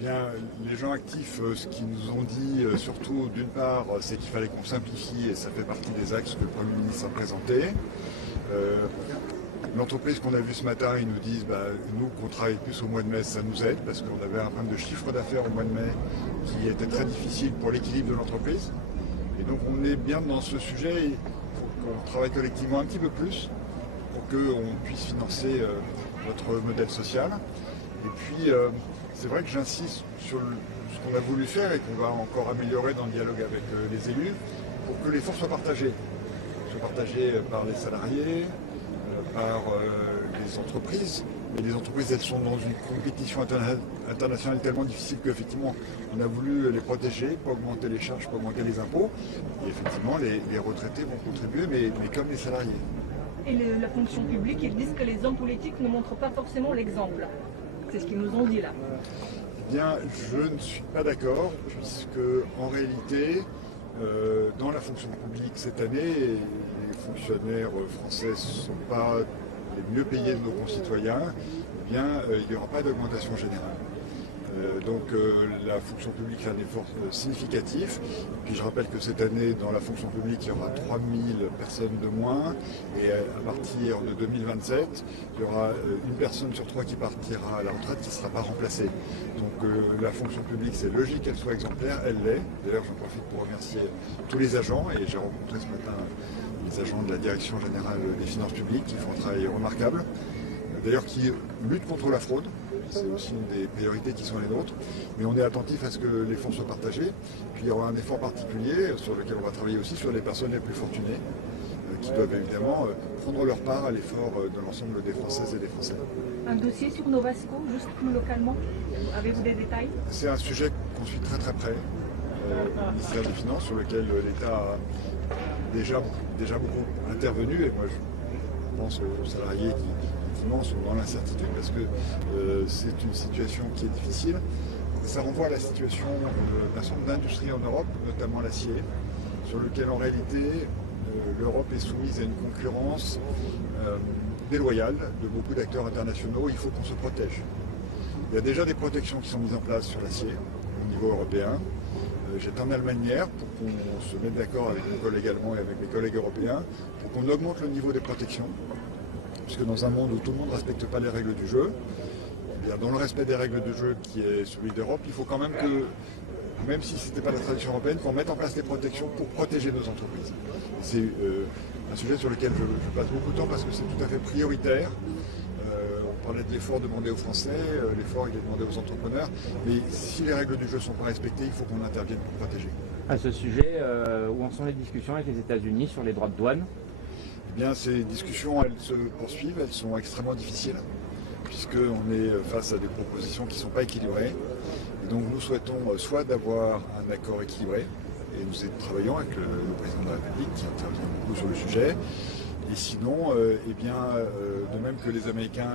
Bien, les gens actifs, ce qu'ils nous ont dit, surtout d'une part, c'est qu'il fallait qu'on simplifie et ça fait partie des axes que le Premier ministre a présentés. L'entreprise qu'on a vue ce matin, ils nous disent, nous qu'on travaille plus au mois de mai, ça nous aide parce qu'on avait un problème de chiffre d'affaires au mois de mai qui était très difficile pour l'équilibre de l'entreprise. Et donc on est bien dans ce sujet, il faut qu'on travaille collectivement un petit peu plus pour qu'on puisse financer notre modèle social. Et puis c'est vrai que j'insiste sur ce qu'on a voulu faire et qu'on va encore améliorer dans le dialogue avec les élus pour que l'effort soit partagé. Soit partagé par les salariés, par les entreprises. Mais les entreprises, elles sont dans une compétition internationale tellement difficile qu'effectivement, on a voulu les protéger, pas augmenter les charges, pas augmenter les impôts. Et effectivement, les retraités vont contribuer, mais comme les salariés. Et la fonction publique, ils disent que les hommes politiques ne montrent pas forcément l'exemple. C'est ce qu'ils nous ont dit là. Eh bien, je ne suis pas d'accord, puisque en réalité, dans la fonction publique cette année, les fonctionnaires français ne sont pas les mieux payés de nos concitoyens, eh bien, il n'y aura pas d'augmentation générale. Donc la fonction publique a un effort significatif. Et puis je rappelle que cette année, dans la fonction publique, il y aura 3000 personnes de moins. Et à partir de 2027, il y aura une personne sur 3 qui partira à la retraite qui ne sera pas remplacée. Donc la fonction publique, c'est logique qu'elle soit exemplaire, elle l'est. D'ailleurs, j'en profite pour remercier tous les agents. Et j'ai rencontré ce matin les agents de la Direction générale des finances publiques qui font un travail remarquable. D'ailleurs, qui luttent contre la fraude. C'est aussi une des priorités qui sont les nôtres. Mais on est attentif à ce que les fonds soient partagés. Puis il y aura un effort particulier sur lequel on va travailler aussi sur les personnes les plus fortunées, qui doivent évidemment prendre leur part à l'effort de l'ensemble des Françaises et des Français. Un dossier sur Novasco, juste plus localement, avez-vous des détails? C'est un sujet qu'on suit très très près, le ministère des Finances, sur lequel l'État a déjà beaucoup intervenu. Et moi, je pense aux salariés qui sont dans l'incertitude parce que c'est une situation qui est difficile. Ça renvoie à la situation d'un certain nombre d'industries en Europe, notamment l'acier, sur lequel en réalité l'Europe est soumise à une concurrence déloyale de beaucoup d'acteurs internationaux. Il faut qu'on se protège. Il y a déjà des protections qui sont mises en place sur l'acier au niveau européen. J'étais en Allemagne hier pour qu'on se mette d'accord avec nos collègues allemands et avec mes collègues européens pour qu'on augmente le niveau des protections. Puisque dans un monde où tout le monde ne respecte pas les règles du jeu, eh bien dans le respect des règles du jeu qui est celui d'Europe, il faut quand même que, même si ce n'était pas la tradition européenne, qu'on mette en place des protections pour protéger nos entreprises. C'est un sujet sur lequel je passe beaucoup de temps parce que c'est tout à fait prioritaire. On parlait de l'effort demandé aux Français, l'effort il est demandé aux entrepreneurs, mais si les règles du jeu ne sont pas respectées, il faut qu'on intervienne pour protéger. À ce sujet, où en sont les discussions avec les États-Unis sur les droits de douane ? Eh bien, ces discussions, elles se poursuivent, elles sont extrêmement difficiles, puisqu'on est face à des propositions qui ne sont pas équilibrées. Et donc nous souhaitons soit d'avoir un accord équilibré, et nous travaillons avec le président de la République qui intervient beaucoup sur le sujet. Et sinon, de même que les Américains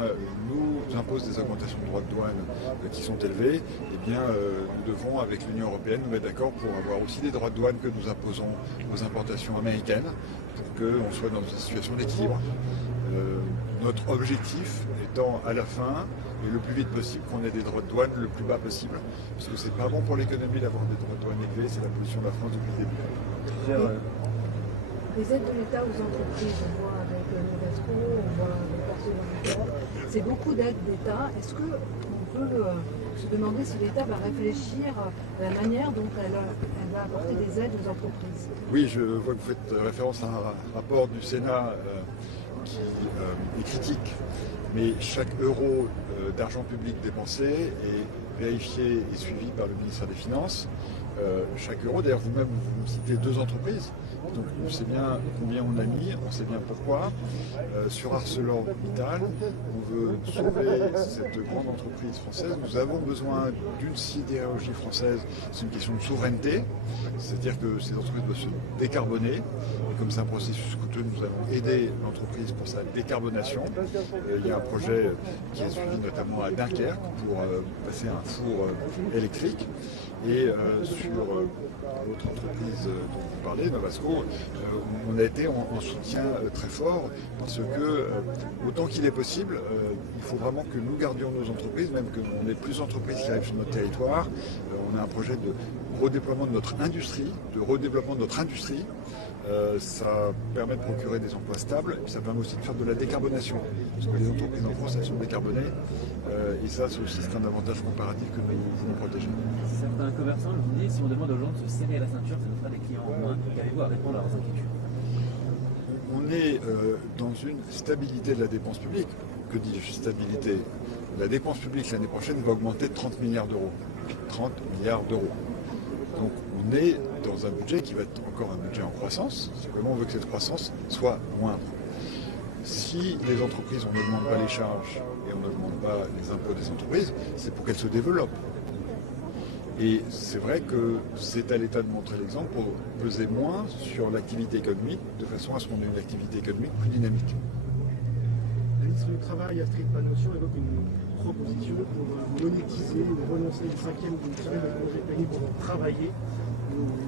nous imposent des augmentations de droits de douane qui sont élevées, nous devons, avec l'Union européenne, nous mettre d'accord pour avoir aussi des droits de douane que nous imposons aux importations américaines, pour qu'on soit dans une situation d'équilibre. Notre objectif étant à la fin, et le plus vite possible, qu'on ait des droits de douane le plus bas possible. Parce que c'est pas bon pour l'économie d'avoir des droits de douane élevés, c'est la position de la France depuis le début. Les aides de l'État aux entreprises, on voit avec Novasco, on voit avec ArcelorMittal, c'est beaucoup d'aides d'État. Est-ce qu'on peut se demander si l'État va réfléchir à la manière dont elle va apporter des aides aux entreprises? Oui, je vois que vous faites référence à un rapport du Sénat qui est critique, mais chaque euro d'argent public dépensé est vérifié et suivi par le ministère des Finances. Chaque euro, d'ailleurs vous-même vous citez 2 entreprises, donc on sait bien combien on a mis, on sait bien pourquoi. Sur ArcelorMittal, on veut sauver cette grande entreprise française. Nous avons besoin d'une sidérurgie française, c'est une question de souveraineté, c'est-à-dire que ces entreprises doivent se décarboner. Et comme c'est un processus coûteux, nous allons aider l'entreprise pour sa décarbonation. Il y a un projet qui est suivi notamment à Dunkerque pour passer à un four électrique. Et sur l'autre entreprise dont vous parlez, Novasco, on a été en soutien très fort parce que, autant qu'il est possible, il faut vraiment que nous gardions nos entreprises, même qu'on ait plus d'entreprises qui arrivent sur notre territoire. On a un projet de redéploiement de notre industrie, de redéveloppement de notre industrie. Ça permet de procurer des emplois stables et puis ça permet aussi de faire de la décarbonation. Parce que les entreprises en France, elles sont décarbonées et ça, c'est aussi un avantage comparatif que nous voulons protéger. Certains commerçants nous disent si on demande aux gens de se serrer la ceinture, ça nous fera des clients en moins. Qu'avez-vous à répondre à leurs inquiétudes? On est dans une stabilité de la dépense publique. Que dis-je, stabilité? La dépense publique l'année prochaine va augmenter de 30 milliards d'euros. 30 milliards d'euros. Donc on est dans un budget qui va être encore un budget en croissance. Simplement, on veut que cette croissance soit moindre. Si les entreprises, on n'augmente pas les charges et on n'augmente pas les impôts des entreprises, c'est pour qu'elles se développent. Et c'est vrai que c'est à l'État de montrer l'exemple pour peser moins sur l'activité économique, de façon à ce qu'on ait une activité économique plus dynamique. La ministre du Travail, Astrid Panosyan, évoque une proposition pour monétiser ou renoncer une cinquième d'une semaine de congé payé pour travailler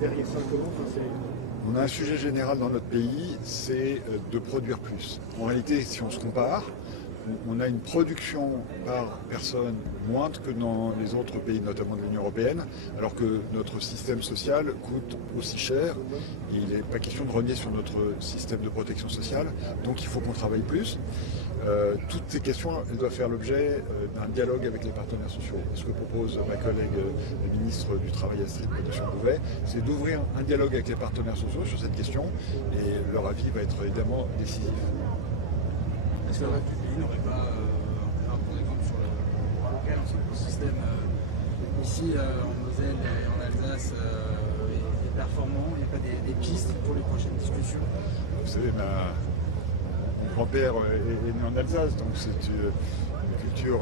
derrière simplement. On a un sujet général dans notre pays, c'est de produire plus. En réalité, si on se compare, on a une production par personne moindre que dans les autres pays, notamment de l'Union européenne, alors que notre système social coûte aussi cher. Il n'est pas question de renier sur notre système de protection sociale, donc il faut qu'on travaille plus. Toutes ces questions, elles doivent faire l'objet d'un dialogue avec les partenaires sociaux. Ce que propose ma collègue le ministre du Travail, Astrid Panosyan-Bouvet, c'est d'ouvrir un dialogue avec les partenaires sociaux sur cette question, et leur avis va être évidemment décisif. Est-ce que le reste du pays n'aurait pas un bon exemple sur le système ici en Moselle et en Alsace est performant? Il n'y a pas des pistes pour les prochaines discussions? Vous savez, mon grand-père est né en Alsace, donc c'est une culture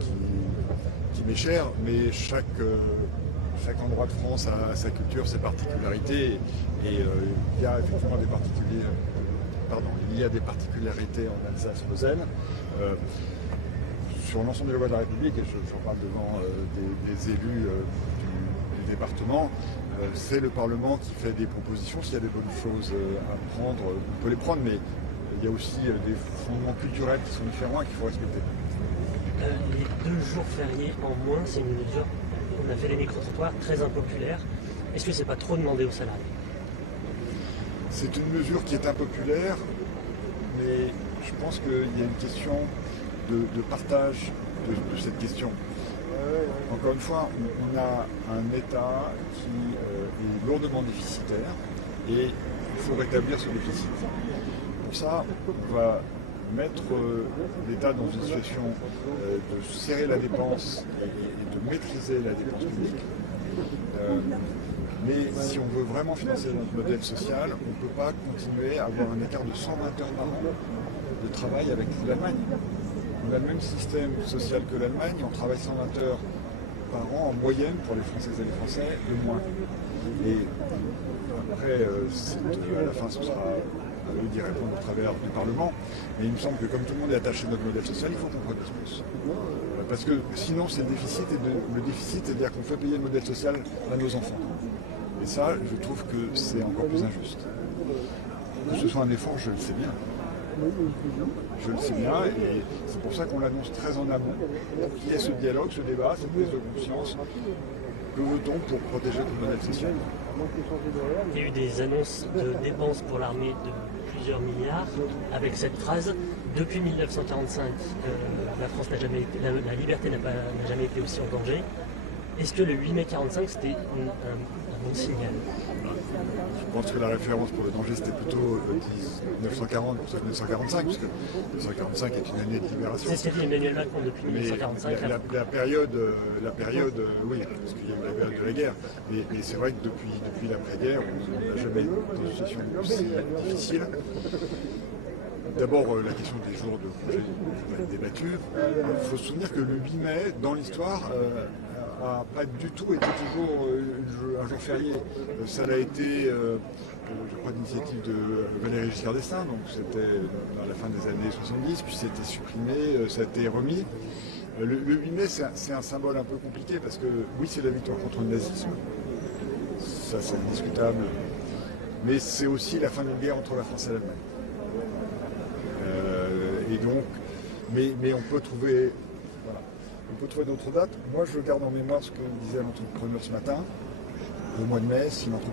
qui m'est chère, mais chaque endroit de France a sa culture, ses particularités, et il y a effectivement des particularités. Il y a des particularités en Alsace-Moselle. Sur l'ensemble des lois de la République, et j'en parle devant des élus du département, c'est le Parlement qui fait des propositions. S'il y a des bonnes choses à prendre, on peut les prendre, mais il y a aussi des fondements culturels qui sont différents et qu'il faut respecter. Les 2 jours fériés en moins, c'est une mesure, on a fait les micro-trottoirs, très impopulaire. Est-ce que c'est pas trop demandé aux salariés? C'est une mesure qui est impopulaire, mais je pense qu'il y a une question de partage de cette question. Encore une fois, on a un État qui est lourdement déficitaire et il faut rétablir ce déficit. Pour ça, on va mettre l'État dans une situation de serrer la dépense et de maîtriser la dépense publique. Mais si on veut vraiment financer notre modèle social, on ne peut pas continuer à avoir un écart de 120 heures par an de travail avec l'Allemagne. On a le même système social que l'Allemagne, on travaille 120 heures par an en moyenne pour les Françaises et les Français, de moins. Et après, à la fin, ce sera à eux d'y répondre au travers du Parlement. Mais il me semble que comme tout le monde est attaché à notre modèle social, il faut qu'on produise plus. Parce que sinon, c'est le déficit, et le déficit, c'est-à-dire qu'on fait payer le modèle social à nos enfants. Et ça, je trouve que c'est encore plus injuste. Que ce soit un effort, je le sais bien. Je le sais bien, et c'est pour ça qu'on l'annonce très en amont. Pour qu'il y ait ce dialogue, ce débat, cette prise de conscience. Que veut-on pour protéger le modèle social? Il y a eu des annonces de dépenses pour l'armée de plusieurs milliards, avec cette phrase « Depuis 1945, la France n'a jamais été, la liberté n'a jamais été aussi en danger ». Est-ce que le 8 mai 1945, c'était un bon signal? Je pense que la référence pour le danger, c'était plutôt 1940 plutôt que 1945, puisque 1945 est une année de libération. C'est ce qu'a dit Emmanuel Macron depuis 1945. La période, oui, parce qu'il y a eu la période de la guerre. Mais c'est vrai que depuis l'après-guerre, on n'a jamais été dans une situation aussi difficile. D'abord, la question des jours de congé va être débattue. Il faut se souvenir que le 8 mai, dans l'histoire, n'a pas du tout été toujours un jour férié. Ça l'a été, je crois, d'initiative de Valéry Giscard d'Estaing, donc c'était à la fin des années 70, puis c'était supprimé, ça a été remis. Le 8 mai, c'est un symbole un peu compliqué parce que, oui, c'est la victoire contre le nazisme, ça c'est indiscutable. Mais c'est aussi la fin d'une guerre entre la France et l'Allemagne. Et donc, mais on peut trouver, voilà, d'autres dates. Moi, je garde en mémoire ce que disait l'entrepreneur ce matin, au mois de mai, si l'entrepreneur